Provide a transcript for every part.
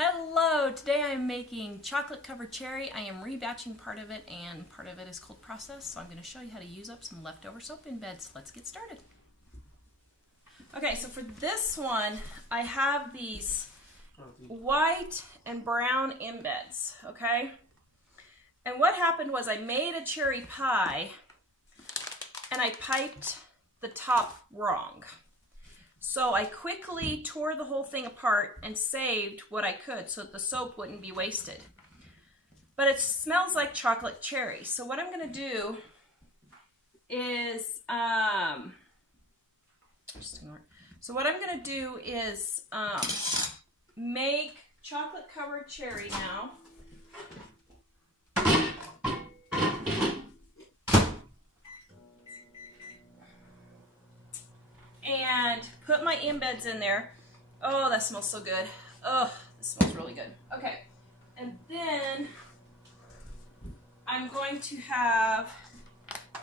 Hello, today I am making chocolate covered cherry. I am rebatching part of it, and part of it is cold process, so I'm going to show you how to use up some leftover soap embeds. Let's get started. Okay, so for this one, I have these white and brown embeds, okay? And what happened was I made a cherry pie, and I piped the top wrong. So I quickly tore the whole thing apart and saved what I could so that the soap wouldn't be wasted. But it smells like chocolate cherry. So what I'm going to do is, make chocolate covered cherry now. And put my embeds in there. Oh, that smells so good. Oh, this smells really good. Okay, and then I'm going to have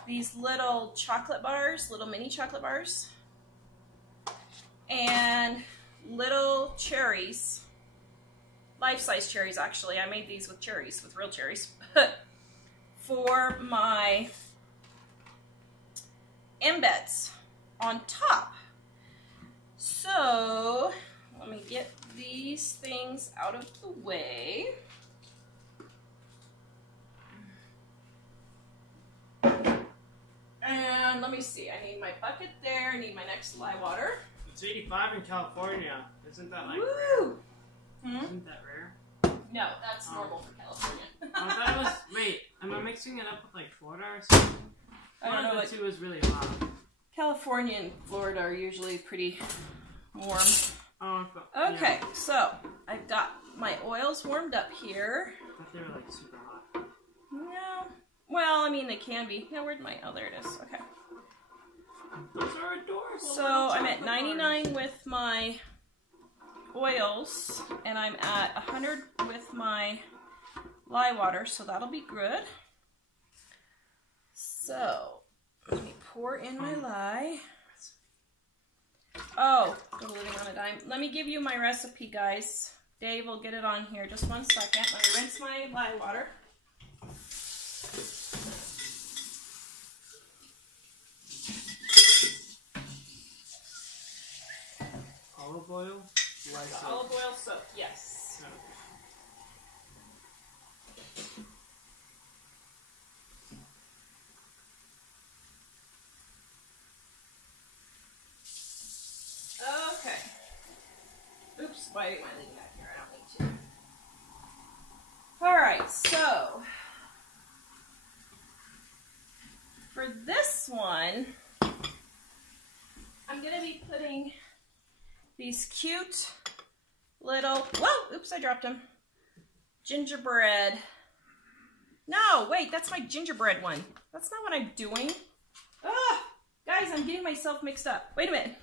these little chocolate bars, little mini chocolate bars, and little cherries, life-size cherries actually. I made these with cherries, with real cherries, for my embeds on top. So let me get these things out of the way. And let me see, I need my bucket there, I need my next lye water. It's 85 in California. Isn't that like Woo! rare? Isn't that rare? No, that's normal for California. That was, wait, am I mixing it up with like Florida or something? I don't know. One of the two is really hot. California and Florida are usually pretty warm. Oh, okay, yeah. so I've got my oils warmed up here. I thought they were like super hot. No. Well, I mean, they can be. Yeah, where'd my... Oh, there it is. Okay. Those are adorable. So I'm at 99 with my oils, and I'm at 100 with my lye water, so that'll be good. So let me pour in my lye. Oh, go living on a dime. Let me give you my recipe, guys. Dave will get it on here. Just 1 second. Let me rinse my lye water. Olive oil? Olive oil soap, yes. Okay. Oops, why am I leaving that here? I don't need to. Alright, so for this one, I'm going to be putting these cute little, whoa, oops, I dropped them, gingerbread. No, wait, that's my gingerbread one. That's not what I'm doing. Ah, guys, I'm getting myself mixed up. Wait a minute.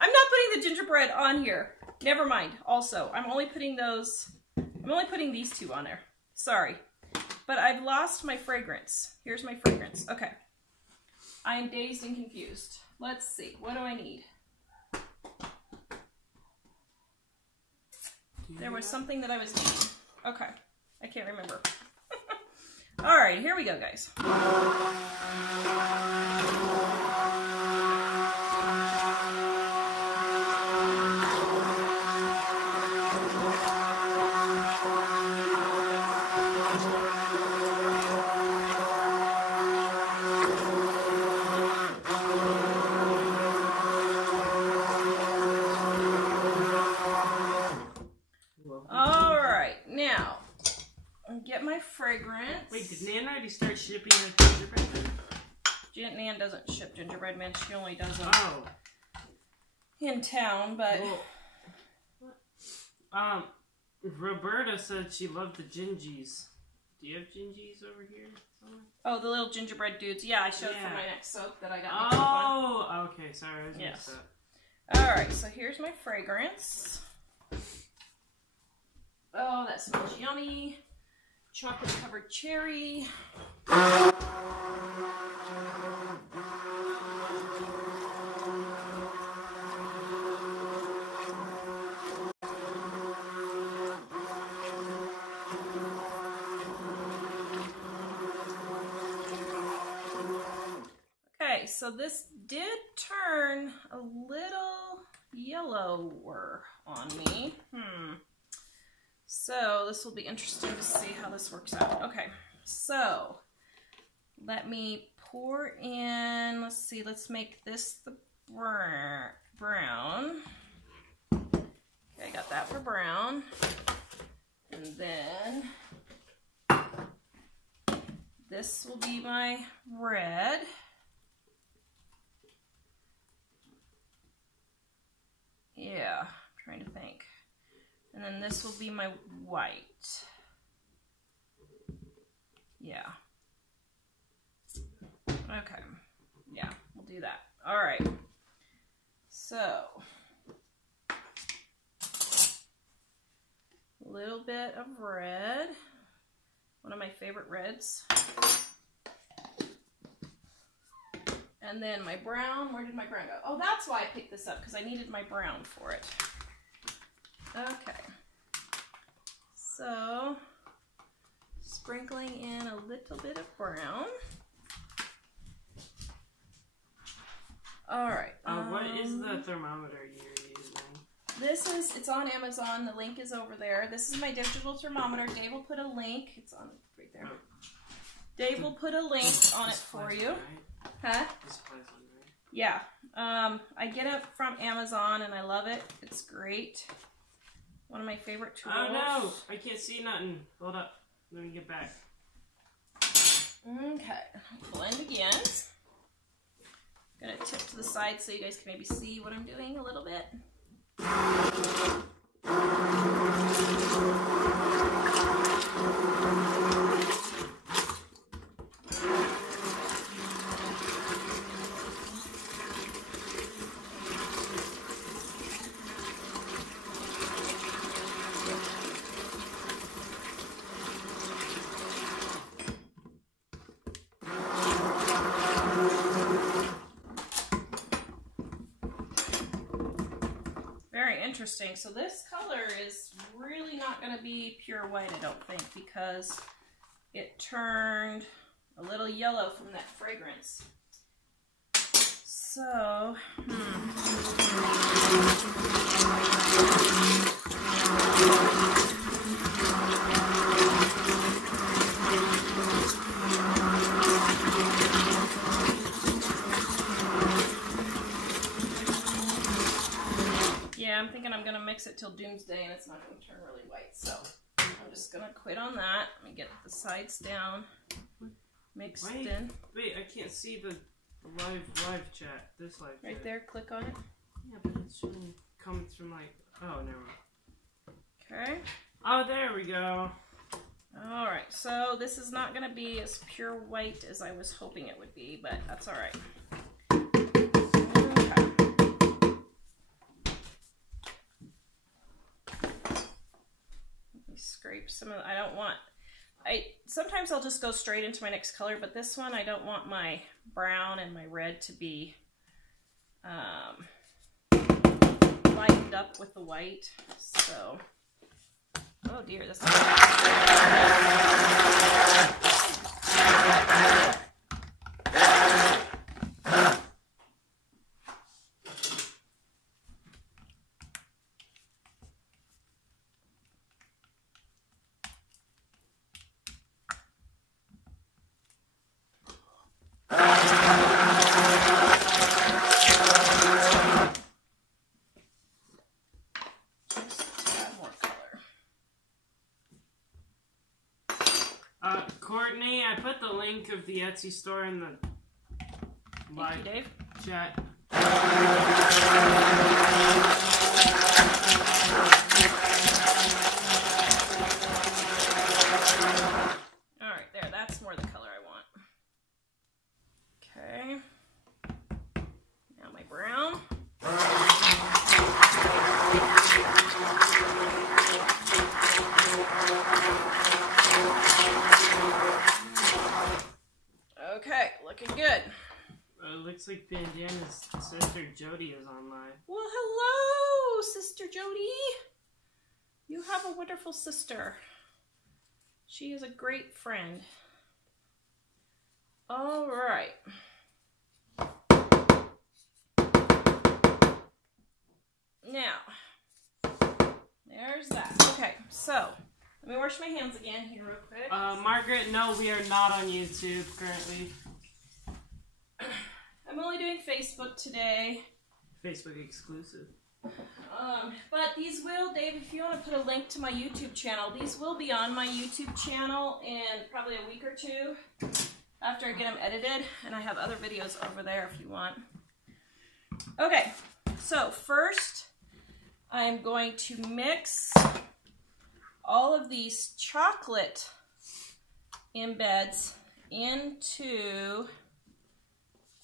I'm not putting the gingerbread on here. Never mind. Also, I'm only putting these two on there. Sorry. But I've lost my fragrance. Here's my fragrance. Okay. I am dazed and confused. Let's see. What do I need? There was something that I was needing. Okay. I can't remember. All right, here we go, guys. Fragrance. Wait, did Nan already start shipping the gingerbread? Nan doesn't ship gingerbread men. She only does them in town, but... Well, Roberta said she loved the gingies. Do you have gingies over here somewhere? Oh, the little gingerbread dudes. Yeah, I showed for my next soap that I got. Oh, okay. Sorry, I was mixed up. Alright, so here's my fragrance. Oh, that smells yummy. Chocolate covered cherry. so this did turn a little yellower on me. So this will be interesting to see how this works out. Okay, so let me pour in, let's see, let's make this the brown. Okay, I got that for brown. And then this will be my red. Yeah, I'm trying to think. And then this will be my white. Yeah. Okay. Yeah, we'll do that. All right. So, a little bit of red. One of my favorite reds. And then my brown. Where did my brown go? Oh, that's why I picked this up, because I needed my brown for it. Okay. So, sprinkling in a little bit of brown. All right. What is the thermometer you're using? It's on Amazon. The link is over there. This is my digital thermometer. Dave will put a link. It's on right there. Oh. Dave will put a link on it for you. Right? Huh? This plays on, right? Yeah. I get it from Amazon and I love it. It's great. One of my favorite tools. Oh no! I can't see nothing. Hold up. Let me get back. Okay. Blend again. Gonna tip to the side so you guys can maybe see what I'm doing a little bit. Interesting. So this color is really not going to be pure white, I don't think, because it turned a little yellow from that fragrance. So, I'm thinking I'm going to mix it till doomsday and it's not going to turn really white. So I'm just going to quit on that. Let me get the sides down, mixed in. Wait, I can't see the live chat. This live chat. Right there, click on it. Yeah, but it's showing comments from like, oh, never mind. Okay. Oh, there we go. All right, so this is not going to be as pure white as I was hoping it would be, but that's all right. Scrape some of, sometimes I'll just go straight into my next color, but this one I don't want my brown and my red to be lightened up with the white. So, oh dear, this is Courtney, I put the link of the Etsy store in the live chat. All right, there, that's more the color I want. Okay. Now my brown. Okay, looking good. It looks like Bandana's sister Jody is on live. Well, hello, Sister Jody. You have a wonderful sister. She is a great friend. All right. so let me wash my hands again here real quick. Margaret, no, we are not on YouTube currently. I'm only doing Facebook today. Facebook exclusive. But these will, Dave, if you want to put a link to my YouTube channel, these will be on my YouTube channel in probably a week or two after I get them edited, and I have other videos over there if you want. Okay, so first I'm going to mix all of these chocolate embeds into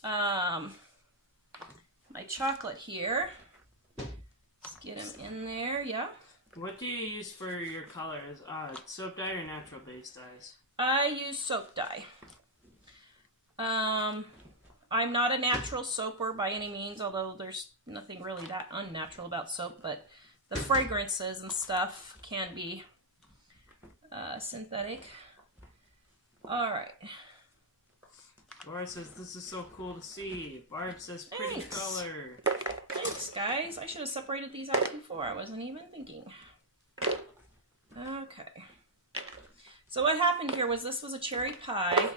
my chocolate here. Let's get them in there, yeah. What do you use for your colors? Soap dye or natural base dyes? I use soap dye. I'm not a natural soaper by any means, although there's nothing really that unnatural about soap, but the fragrances and stuff can be synthetic. Alright. Laura says, this is so cool to see. Barb says, pretty color. Thanks, guys. I should have separated these out before. I wasn't even thinking. Okay. So what happened here was this was a cherry pie,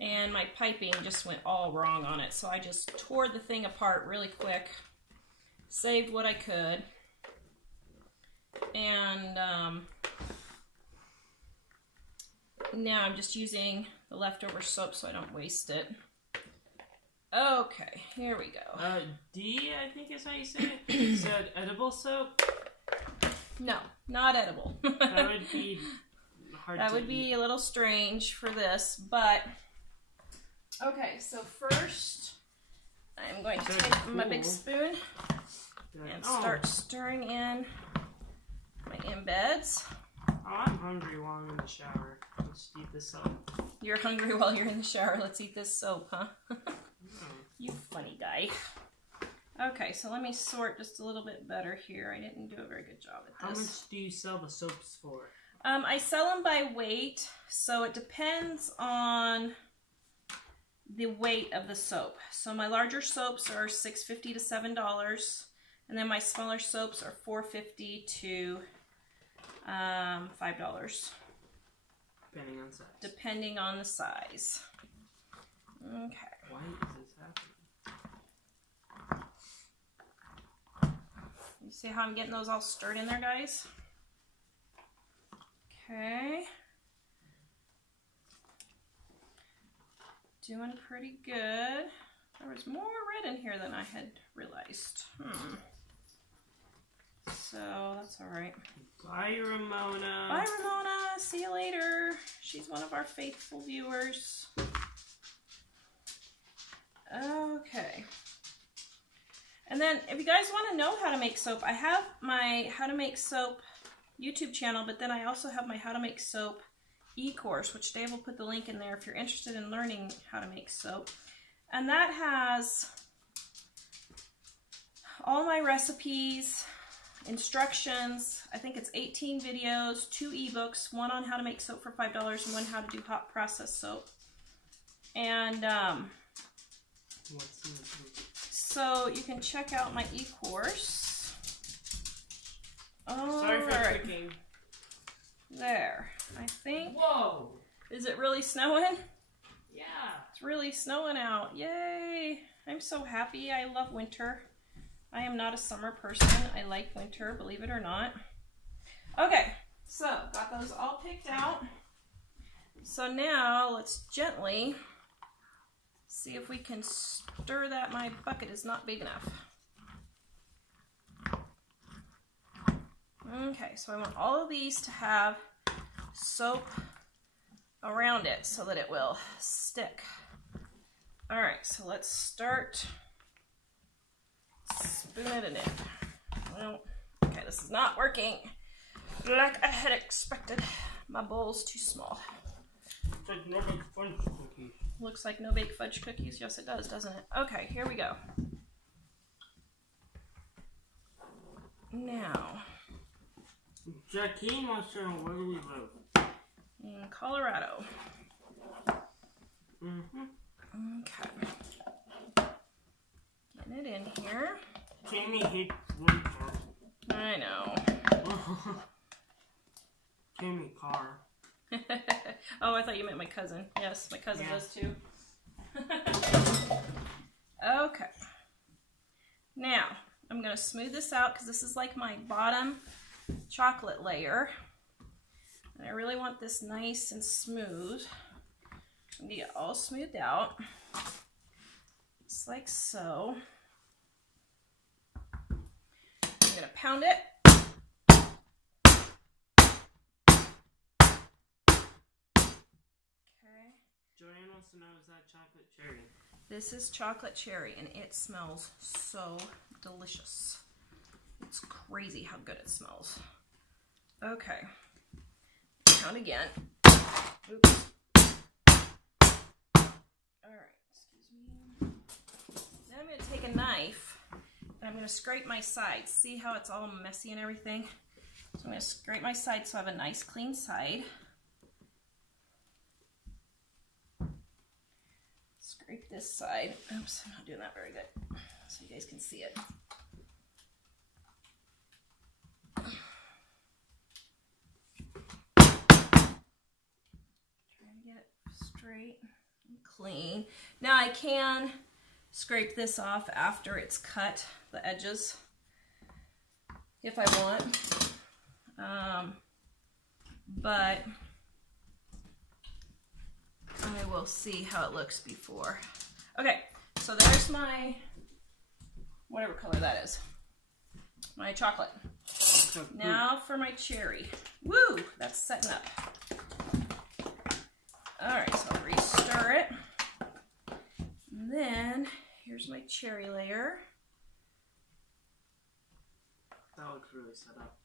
and my piping just went all wrong on it. So I just tore the thing apart really quick, saved what I could, and now I'm just using the leftover soap so I don't waste it. Okay, here we go. D, I think is how you say it. You said edible soap? No, not edible. That would be hard that to would be eat. a little strange for this, but okay, so first I'm going to take my big spoon and start stirring in my embeds. Oh, I'm hungry while I'm in the shower. Let's eat this up. You're hungry while you're in the shower. Let's eat this soap, huh? Oh. You funny guy. Okay, so let me sort just a little bit better here. I didn't do a very good job at this. How much do you sell the soaps for? I sell them by weight, so it depends on the weight of the soap. So my larger soaps are $6.50 to $7, and then my smaller soaps are $4.50 to $5. Depending on size. Depending on the size. Okay. Why is this happening? You see how I'm getting those all stirred in there, guys? Okay. Doing pretty good. There was more red in here than I had realized. So that's all right. Bye, Ramona. Bye, Ramona. See you later. She's one of our faithful viewers. Okay. And then if you guys want to know how to make soap, I have my How to Make Soap YouTube channel, but then I also have my How to Make Soap e-course, which Dave will put the link in there if you're interested in learning how to make soap. And that has all my recipes, instructions. I think it's 18 videos, 2 ebooks, one on how to make soap for $5 and one how to do hot process soap. And so you can check out my e-course. Sorry for clicking. There, I think. Whoa! Is it really snowing? Yeah. It's really snowing out. Yay! I'm so happy. I love winter. I am not a summer person. I like winter, believe it or not. Okay, so got those all picked out. So now let's gently see if we can stir that. My bucket is not big enough. Okay, so I want all of these to have soap around it so that it will stick. All right, so let's start spooning it in. Well, okay, this is not working like I had expected. My bowl's too small. It's like no big fudge cookies. Looks like no bake fudge cookies. Yes, it does, doesn't it? Okay, here we go. Now, Jacqueline wants to know where do we live? in Colorado. Okay. Getting it in here. Tammy hates winter. I know. Cammy car. Oh, I thought you meant my cousin. Yes, my cousin does too. Okay. Now, I'm going to smooth this out because this is like my bottom chocolate layer. And I really want this nice and smooth. I'm going to get it all smoothed out. Just like so. I'm going to pound it. Joanne wants to know, is that chocolate cherry? This is chocolate cherry, and it smells so delicious. It's crazy how good it smells. Okay. Count again. Oops. Alright, excuse me. Then I'm going to take a knife, and I'm going to scrape my sides. See how it's all messy and everything? So I'm going to scrape my sides so I have a nice clean side. Scrape this side. Oops, I'm not doing that very good. So you guys can see it. Trying to get it straight and clean. Now I can scrape this off after it's cut, the edges, if I want. But I will see how it looks before. Okay, so there's my, whatever color that is, my chocolate. Now for my cherry. Woo, that's setting up. All right, so I'll re-stir it. And then here's my cherry layer. That looks really set up.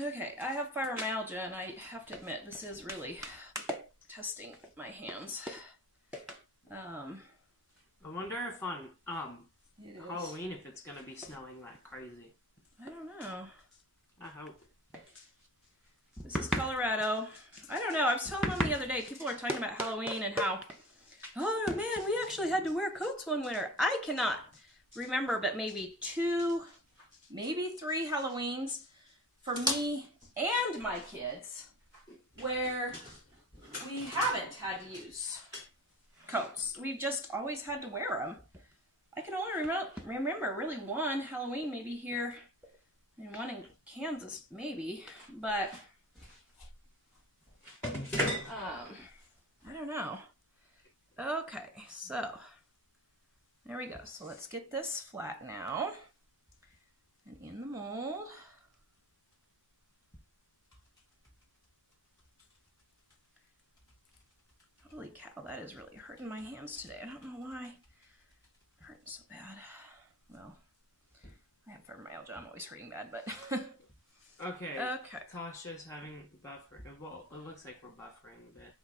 Okay, I have fibromyalgia, and I have to admit, this is really testing my hands. I wonder if on Halloween if it's gonna be snowing that crazy. I don't know. I hope. This is Colorado. I don't know. I was telling them the other day, people are talking about Halloween and how, oh man, we actually had to wear coats one winter. I cannot remember, but maybe 2, maybe 3 Halloweens for me and my kids where we haven't had to use coats. We've just always had to wear them. I can only remember really one Halloween maybe here and one in Kansas maybe, but I don't know. Okay, so there we go. So let's get this flat now and in the mold. Holy cow, that is really hurting my hands today. I don't know why. Hurting so bad. Well, I have fibromyalgia. I'm always hurting bad, but okay. Okay. Tasha's having buffering. Well, it looks like we're buffering a bit.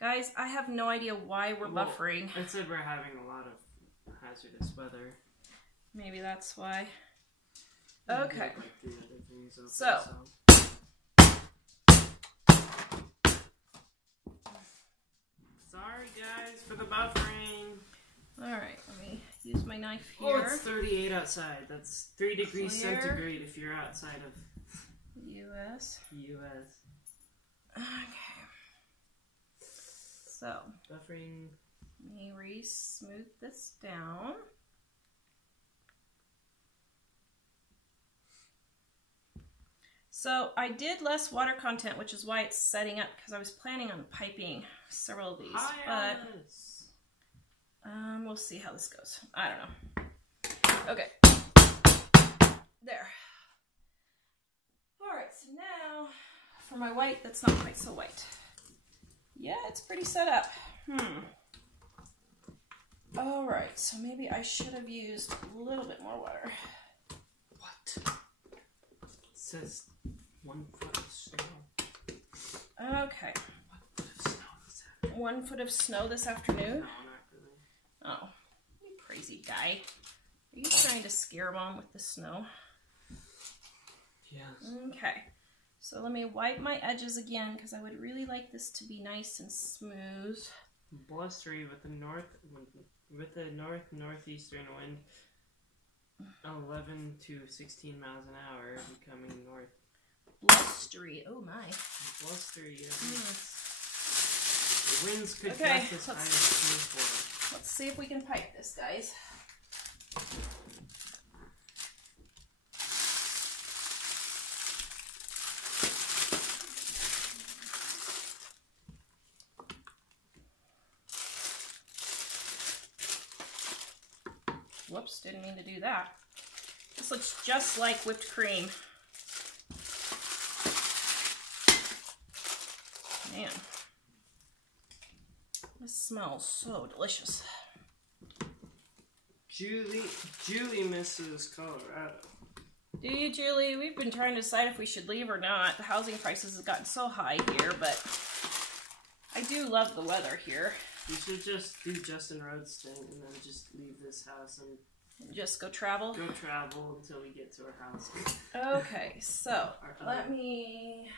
Guys, I have no idea why we're buffering. It said we're having a lot of hazardous weather. Maybe that's why. Okay. So. Sorry guys for the buffering. Alright, let me use my knife here. Oh, it's 38 outside. That's 3 degrees centigrade if you're outside of US. US. Okay. So, buffering. Let me re-smooth this down. So I did less water content, which is why it's setting up, because I was planning on piping several of these. Hi, but we'll see how this goes. I don't know. Okay. There. All right, so now for my white that's not quite so white. Yeah, it's pretty set up. All right, so maybe I should have used a little bit more water. What? It says 1 foot of snow. Okay. 1 foot of snow this afternoon. 1 foot of snow this afternoon? No, not really. Oh, you crazy guy. Are you trying to scare Mom with the snow? Yes. Okay. So let me wipe my edges again because I would really like this to be nice and smooth. Blustery with a northeastern wind, 11 to 16 miles an hour, becoming north. Blustery. Oh my. Blustery. Yeah. Yes. The winds could gust as high as 24. Let's see if we can pipe this, guys. Whoops, didn't mean to do that. This looks just like whipped cream. Man, this smells so delicious. Julie misses Colorado. Do you, Julie? We've been trying to decide if we should leave or not. The housing prices have gotten so high here, but I do love the weather here. We should just do Justin Rhodes' thing and then just leave this house and just go travel? Go travel until we get to our house. Okay, so let me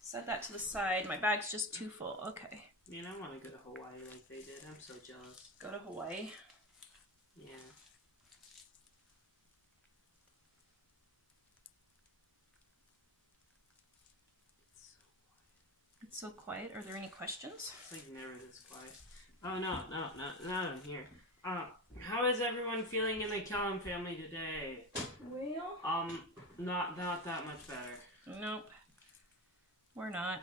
set that to the side. My bag's just too full. Okay. Man, I want to go to Hawaii like they did. I'm so jealous. Go to Hawaii? Yeah. It's so quiet. Are there any questions? It's like never this quiet. Oh, no, not in here. How is everyone feeling in the Kellum family today? Well, not that much better. Nope. We're not.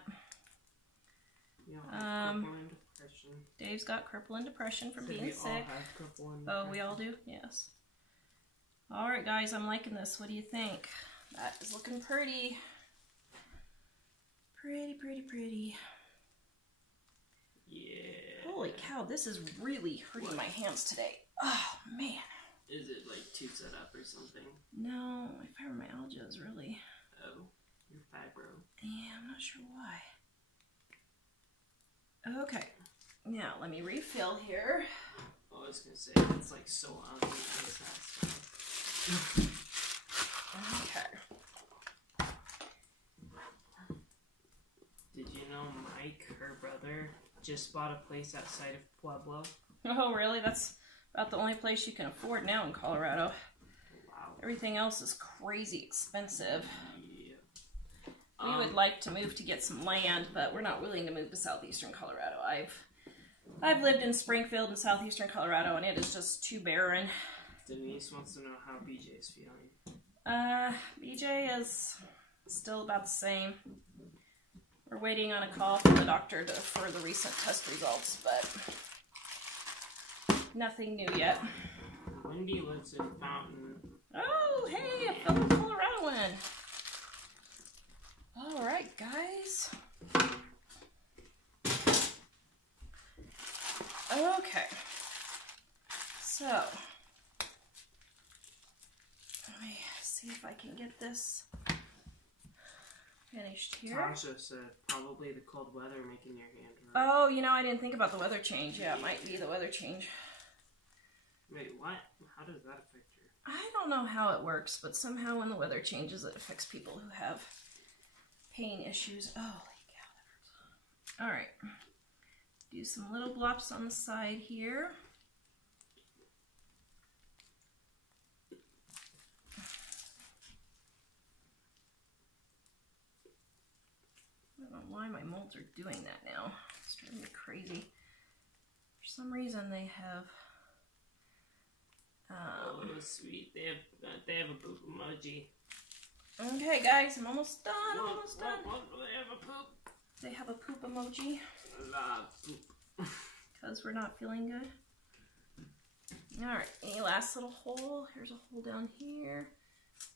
You know, crippling depression. Dave's got crippling depression from being we sick. All have crippling depression. Oh, we all do? Yes. Alright, guys, I'm liking this. What do you think? That is looking pretty. Pretty. Yeah. Holy cow, this is really hurting my hands today. Oh, man. Is it like too set up or something? No, my fibromyalgia is really... Oh, your fibro. Yeah, I'm not sure why. Okay. Now, let me refill here. I was going to say, it's like so ugly. Okay. Did you know Mike, her brother, just bought a place outside of Pueblo? Oh, really? That's about the only place you can afford now in Colorado. Wow. Everything else is crazy expensive. Yeah. We would like to move to get some land, but we're not willing to move to southeastern Colorado. I've lived in Springfield in southeastern Colorado, and it is just too barren. Denise wants to know how BJ is feeling. BJ is still about the same. We're waiting on a call from the doctor for the recent test results, but nothing new yet. Wendy lives in Fountain. Oh, hey, a fellow Coloradoan. All right, guys. Okay. So, let me see if I can get this finished here. Tasha said probably the cold weather making your hand hurt. Oh, you know, I didn't think about the weather change. Yeah, it might be the weather change. Wait, what? How does that affect you? I don't know how it works, but somehow when the weather changes, it affects people who have pain issues. Oh, cow, that hurts. All right. Do some little blops on the side here. I don't know why my molds are doing that now. It's driving me crazy. For some reason they have... oh, sweet. They have a poop emoji. Okay, guys, I'm almost done. Almost done. What do they have a poop? They have a poop emoji. Poop. Because we're not feeling good. Alright, any last little hole? Here's a hole down here.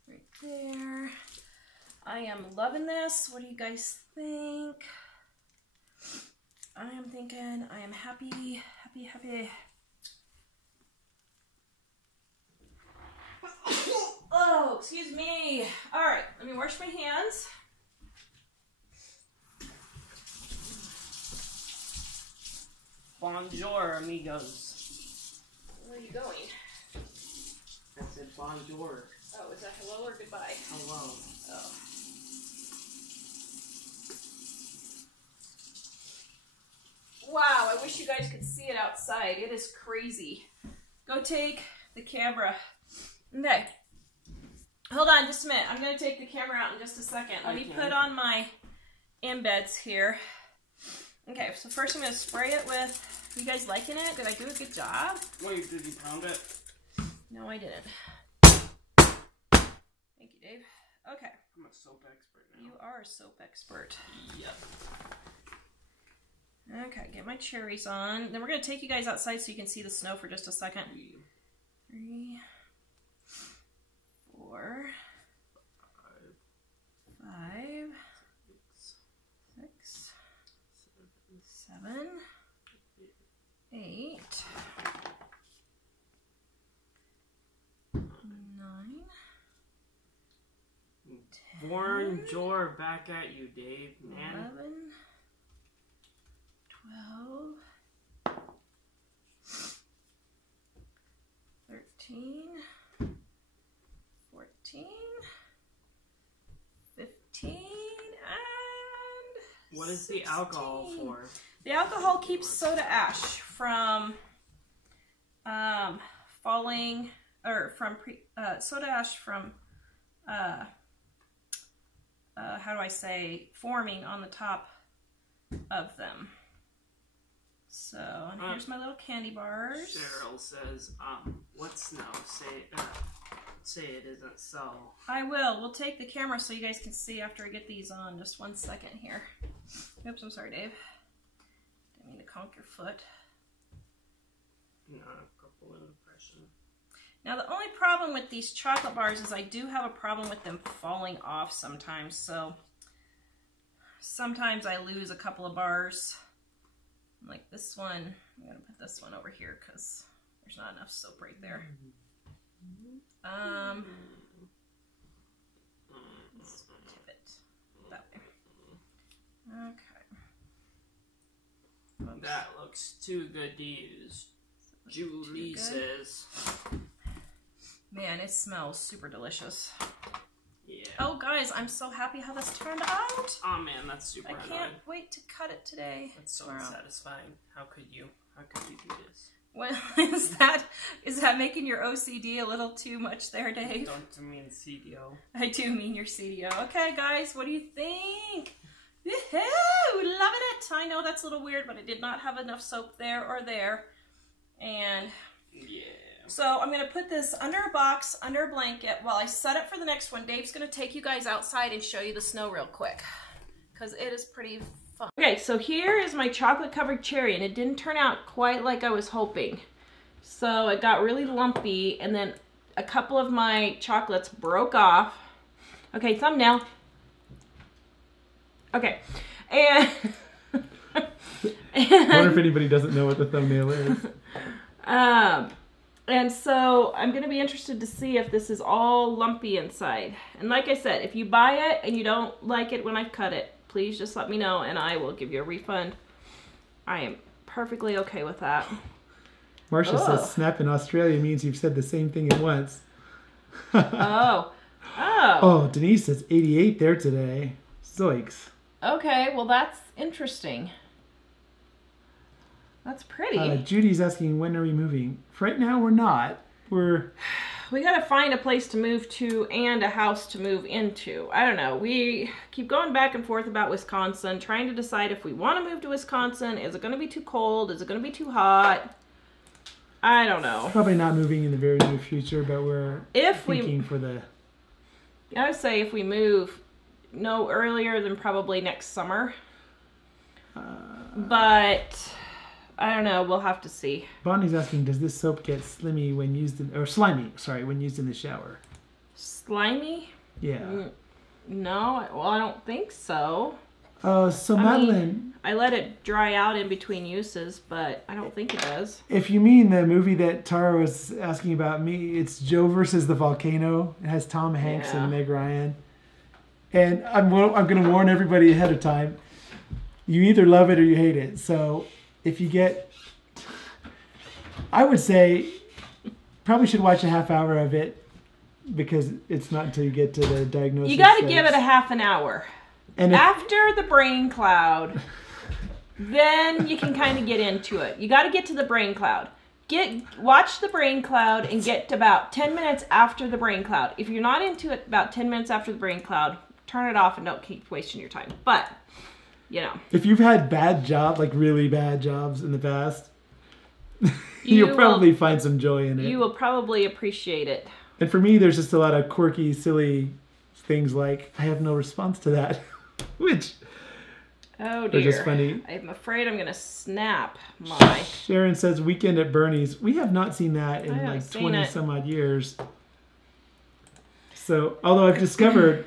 Right there. I am loving this. What do you guys think? I am thinking I am happy. Oh, excuse me. Alright, let me wash my hands. Bonjour, amigos. Where are you going? I said bonjour. Oh, is that hello or goodbye? Hello. Oh. wish you guys could see it outside. It is crazy. Go take the camera. Okay. Hold on just a minute. I'm going to take the camera out in just a second. Let me put on my embeds here. Okay, so first I'm going to spray it with... You guys liking it? Did I do a good job? Wait, did you pound it? No, I didn't. Thank you, Dave. Okay. I'm a soap expert now. You are a soap expert. Yep. Okay, get my cherries on. Then we're going to take you guys outside so you can see the snow for just a second. 3, 4, 5, 6, 7, 8, 9, 10, Warren Jor back at you, Dave, man. 11, 12, 13, 14, 15, and what is 16. the alcohol for? The alcohol keeps soda ash from falling, or from soda ash from how do I say, forming on the top of them. So, and here's my little candy bars. Cheryl says, what snow? Say it isn't so. I will. We'll take the camera so you guys can see after I get these on. Just 1 second here. Oops, I'm sorry, Dave. Didn't mean to conk your foot. Not a couple of impression. Now, the only problem with these chocolate bars is I do have a problem with them falling off sometimes. So, sometimes I lose a couple of bars. Like this one. I'm going to put this one over here because there's not enough soap right there. Let's tip it that way. Okay. Oops. That looks too good to use. Julie says. Man, it smells super delicious. Yeah. Oh, guys, I'm so happy how this turned out. Oh man, that's super I can't wait to cut it today. That's so unsatisfying. How could you do this? Well, is that making your OCD a little too much there, Dave? Don't mean CDO. I do mean your CDO. Okay, guys, what do you think? Woohoo! Loving it! I know that's a little weird, but I did not have enough soap there or there. And yeah. so I'm going to put this under a box, under a blanket, while I set it for the next one. Dave's going to take you guys outside and show you the snow real quick, because it is pretty fun. Okay, so here is my chocolate covered cherry, and it didn't turn out quite like I was hoping. So it got really lumpy, and then a couple of my chocolates broke off. Okay, thumbnail. Okay, and... I wonder if anybody doesn't know what the thumbnail is. And so I'm going to be interested to see if this is all lumpy inside. And like I said, if you buy it and you don't like it when I've cut it, please just let me know and I will give you a refund. I am perfectly okay with that. Marcia says snap in Australia means you've said the same thing at once. Oh. Oh, Denise says 88 there today. Zoinks. Okay, well that's interesting. That's pretty. Judy's asking, when are we moving? For right now, we're not. We got to find a place to move to and a house to move into. I don't know. We keep going back and forth about Wisconsin, trying to decide if we want to move to Wisconsin. Is it going to be too cold? Is it going to be too hot? I don't know. Probably not moving in the very near future, but we're thinking for the... I would say if we move no earlier than probably next summer. But... I don't know. We'll have to see. Bonnie's asking, does this soap get slimy when used in... Or slimy, sorry, when used in the shower? Slimy? Yeah. No, well, I don't think so. So Madeline... I let it dry out in between uses, but I don't think it does. If you mean the movie that Tara was asking about me, it's Joe versus the Volcano. It has Tom Hanks and Meg Ryan. And I'm going to warn everybody ahead of time. You either love it or you hate it. So... If you get, I would say, probably should watch a half hour of it because it's not until you get to the diagnosis. You got to give it a half an hour. And after the brain cloud, then you can kind of get into it. You got to get to the brain cloud. Watch the brain cloud and get to about 10 minutes after the brain cloud. If you're not into it about 10 minutes after the brain cloud, turn it off and don't keep wasting your time. But, you know. If you've had bad jobs, like really bad jobs in the past, you'll probably find some joy in it. You will probably appreciate it. And for me, there's just a lot of quirky, silly things like, I have no response to that, which oh dear. are just funny. I'm afraid I'm going to snap my... Sharon says, Weekend at Bernie's. We have not seen that in like 20 some odd years. So, although I've discovered...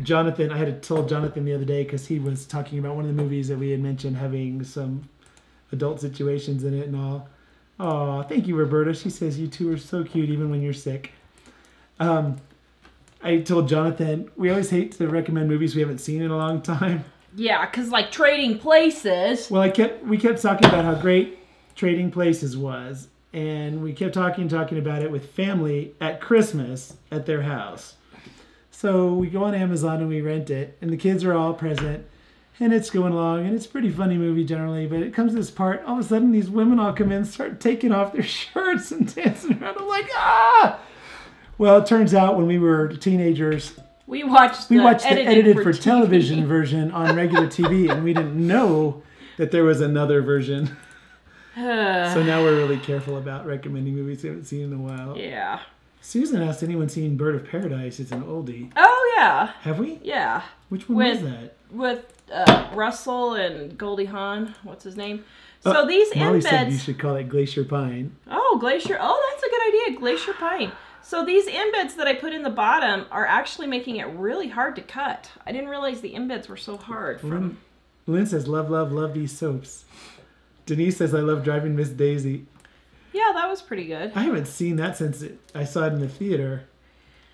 Jonathan, I had told Jonathan the other day because he was talking about one of the movies that we had mentioned having some adult situations in it and all. Oh, thank you, Roberta. She says you two are so cute even when you're sick. I told Jonathan, we always hate to recommend movies we haven't seen in a long time. Yeah, because like Trading Places. Well, we kept talking about how great Trading Places was. And we kept talking about it with family at Christmas at their house. So we go on Amazon and we rent it. And the kids are all present. And it's going along, and it's a pretty funny movie generally, but it comes to this part, all of a sudden these women all come in and start taking off their shirts and dancing around. I'm like, ah! Well, it turns out when we were teenagers, we watched the edited for television version on regular TV, and we didn't know that there was another version. So now we're really careful about recommending movies we haven't seen in a while. Yeah. Susan asked, anyone seen Bird of Paradise? It's an oldie. Oh, yeah. Have we? Yeah. Which one was that? With Russell and Goldie Hawn. What's his name? So these Molly embeds... said you should call it Glacier Pine. Oh, Glacier. Oh, that's a good idea. Glacier Pine. So these embeds that I put in the bottom are actually making it really hard to cut. I didn't realize the embeds were so hard. Lynn says, love, love, love these soaps. Denise says, I love Driving Miss Daisy. Yeah, that was pretty good. I haven't seen that since I saw it in the theater.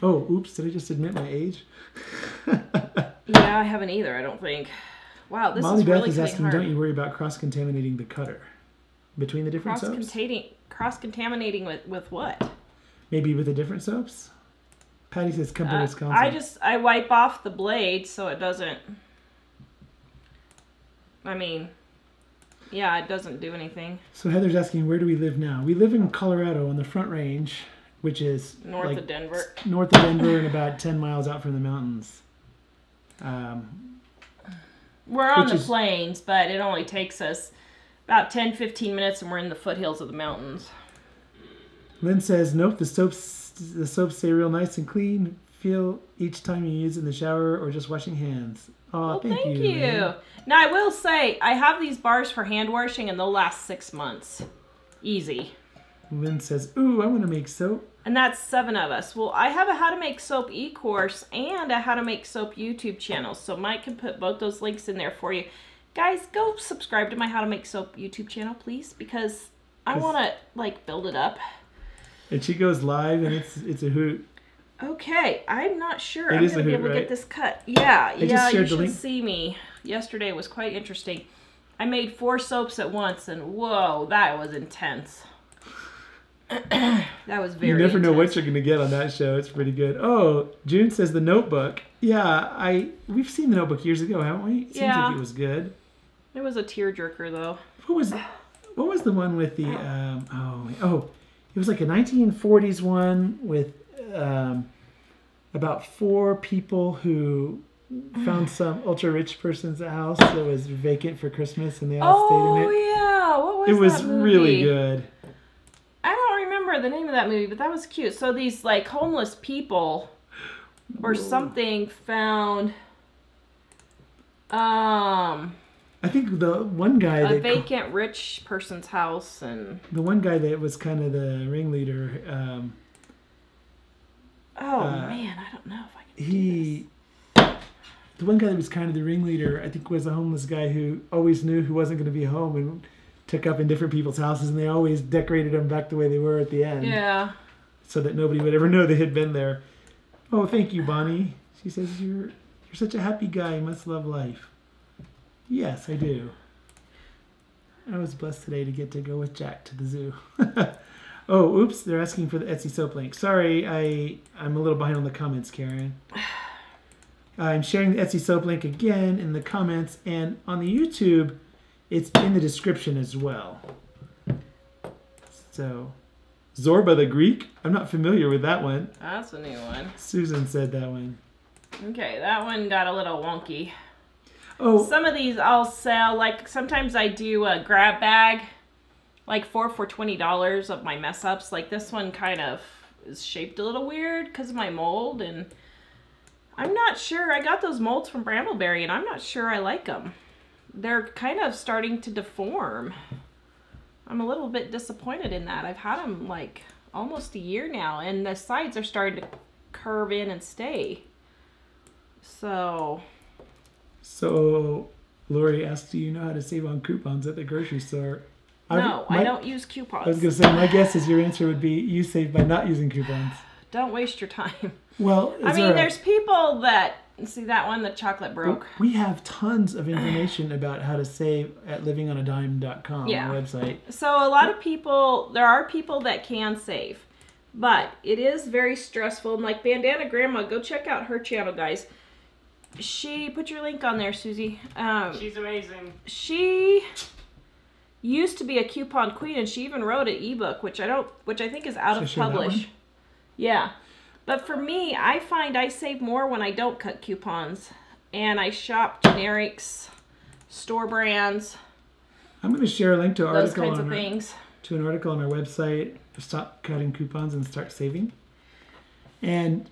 Oh, oops, did I just admit my age? Yeah, I haven't either, I don't think. Wow, this Molly is really Beth is asking, hard. don't you worry about cross-contaminating the cutter between the different soaps? Cross-contaminating with what? Maybe with the different soaps? Patty says, come to Wisconsin. I wipe off the blade so it doesn't... I mean... Yeah, it doesn't do anything. So Heather's asking, where do we live now? We live in Colorado on the Front Range, which is... North of Denver. North of Denver and about 10 miles out from the mountains. We're on the plains, but it only takes us about 10-15 minutes and we're in the foothills of the mountains. Lynn says, nope, the soaps stay real nice and clean. Feel each time you use it in the shower or just washing hands. Oh, well, thank you. Lynn. Now, I will say, I have these bars for hand washing and they'll last 6 months. Easy. Lynn says, ooh, I want to make soap. And that's 7 of us. Well, I have a How to Make Soap e-course and a How to Make Soap YouTube channel. So Mike can put both those links in there for you. Guys, go subscribe to my How to Make Soap YouTube channel, please. Because I want to, like, build it up. And she goes live and it's a hoot. Okay, I'm not sure I'm going to be able to get this cut. Yeah, you should see me. Yesterday was quite interesting. I made 4 soaps at once, and whoa, that was intense. That was very intense. You never know what you're going to get on that show. It's pretty good. Oh, June says The Notebook. Yeah, we've seen The Notebook years ago, haven't we? It seems like it was good. It was a tearjerker, though. What was the one with the... it was like a 1940s one with... about 4 people who found some ultra-rich person's house that was vacant for Christmas, and they all stayed in it. Oh, yeah. What was that movie? It was really good. I don't remember the name of that movie, but that was cute. So these, like, homeless people or something found... I think the one guy a vacant rich person's house, and... The one guy that was kind of the ringleader... man, I don't know if I can do this. The one guy that was kind of the ringleader, I think, was a homeless guy who always knew who wasn't going to be home and took up in different people's houses, and they always decorated them back the way they were at the end. Yeah. So that nobody would ever know they had been there. Oh, thank you, Bonnie. She says, you're such a happy guy. You must love life. Yes, I do. I was blessed today to get to go with Jack to the zoo. Oh, oops, they're asking for the Etsy soap link. Sorry, I'm a little behind on the comments, Karen. I'm sharing the Etsy soap link again in the comments, and on the YouTube, it's in the description as well. So, Zorba the Greek? I'm not familiar with that one. That's a new one. Susan said that one. Okay, that one got a little wonky. Oh, Some of these I'll sell, like sometimes I do a grab bag, like for $20 of my mess ups. Like this one kind of is shaped a little weird because of my mold, and I'm not sure. I got those molds from Brambleberry, and I'm not sure I like them. They're kind of starting to deform. I'm a little bit disappointed in that. I've had them like almost a year now, and the sides are starting to curve in and stay. So Lori asked, do you know how to save on coupons at the grocery store? No, I don't use coupons. I was going to say, my guess is your answer would be you save by not using coupons. Don't waste your time. Well, there's people that, see that one, the chocolate broke. We have tons of information about how to save at livingonadime.com, Yeah. our website. So a lot of people, there are people that can save, but it is very stressful. And like Bandana Grandma, go check out her channel, guys. She, put your link on there, Susie. She's amazing. She used to be a coupon queen, and she even wrote an ebook, which I think is out of publish. Yeah. But for me, I find I save more when I don't cut coupons, and I shop generics, store brands. I'm going to share a link to an those article kinds of things. To an article on our website. Stop cutting coupons and start saving. And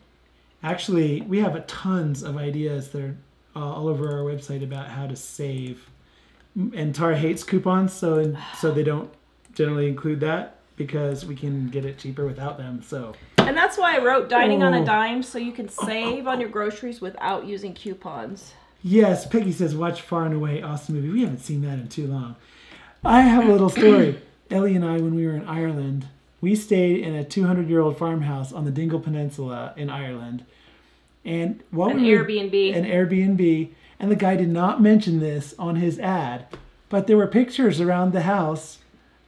actually, we have tons of ideas that are all over our website about how to save. And Tara hates coupons, so they don't generally include that because we can get it cheaper without them. So. And that's why I wrote Dining on a Dime, so you can save on your groceries without using coupons. Yes, Peggy says, watch Far and Away, awesome movie. We haven't seen that in too long. I have a little story. Ellie and I, when we were in Ireland, we stayed in a 200-year-old farmhouse on the Dingle Peninsula in Ireland. And while Airbnb. An Airbnb. And the guy did not mention this on his ad, but there were pictures around the house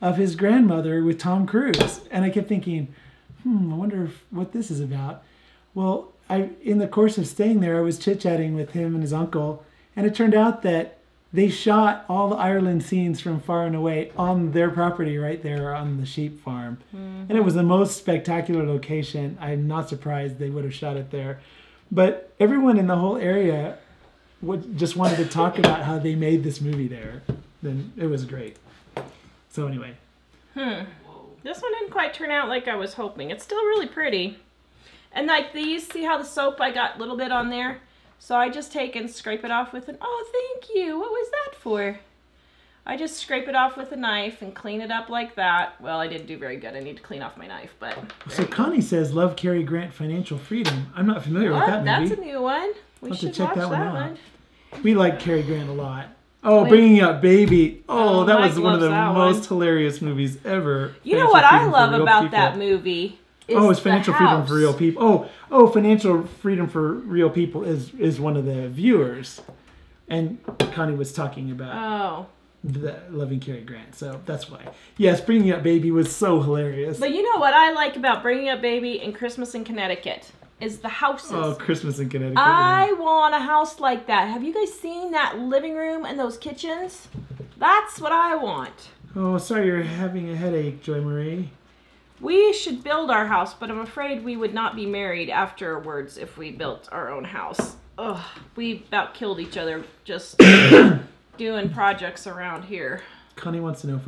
of his grandmother with Tom Cruise. And I kept thinking, I wonder what this is about. Well, in the course of staying there, I was chit-chatting with him and his uncle, and it turned out that they shot all the Ireland scenes from Far and Away on their property right there on the sheep farm. Mm-hmm. And it was the most spectacular location. I'm not surprised they would have shot it there. But everyone in the whole area just wanted to talk about how they made this movie there. Then it was great. So anyway. This one didn't quite turn out like I was hoping. It's still really pretty. And like these, see how the soap I got a little bit on there? So I just take and scrape it off with oh, thank you. What was that for? I just scrape it off with a knife and clean it up like that. Well, I didn't do very good. I need to clean off my knife, but. So Connie says, love Cary Grant, Financial Freedom. I'm not familiar with that movie. That's a new one. We should watch that one. We like Cary Grant a lot. Oh, Bringing Up Baby. Oh, that was one of the most hilarious movies ever. You know what I love about that movie? It's Financial Freedom for Real People. Oh, Financial Freedom for Real People is one of the viewers. And Connie was talking about loving Cary Grant. So that's why. Yes, Bringing Up Baby was so hilarious. But you know what I like about Bringing Up Baby and Christmas in Connecticut? Is the houses. Oh, Christmas in Connecticut. I want a house like that. Have you guys seen that living room and those kitchens? That's what I want. Oh, sorry you're having a headache, Joy Marie. We should build our house, but I'm afraid we would not be married afterwards if we built our own house. Ugh, we about killed each other just doing projects around here. Connie wants to know if